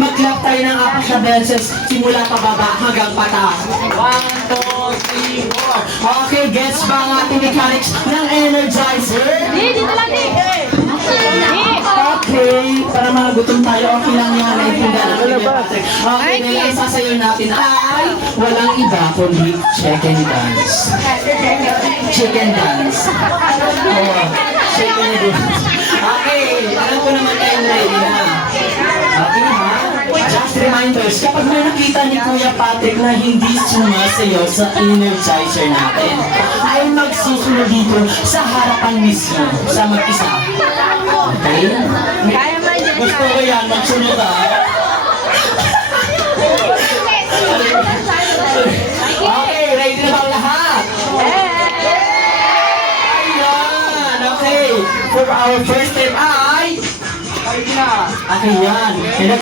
Mag-clap tayo ng 4 na beses. Simula pababa hanggang pataas. 1, 2, 3, 4. Okay, gets ba ang ating mechanics ng Energizer? Dito lang, Okay, para magutom tayo, okay lang yan. Naiintindihan natin ni Patrick. Okay, ngayon ang sasayaw natin ay walang iba kundi chicken dance. Chicken dance. Oh, chicken dance. Okay, alam ko naman kayong ready na. Okay ha? Just reminders, kapag may nakita ni Kuya Patrick na hindi sumasayaw sa Energizer natin, ay magsusunod dito sa harapan mismo, sa mag-isa. Okay? Kaya mo dyan. Gusto ko yan, magsunod ha. Okay, ready na ba ang lahat? Ayan, okay. For our first step ay... Okay yan.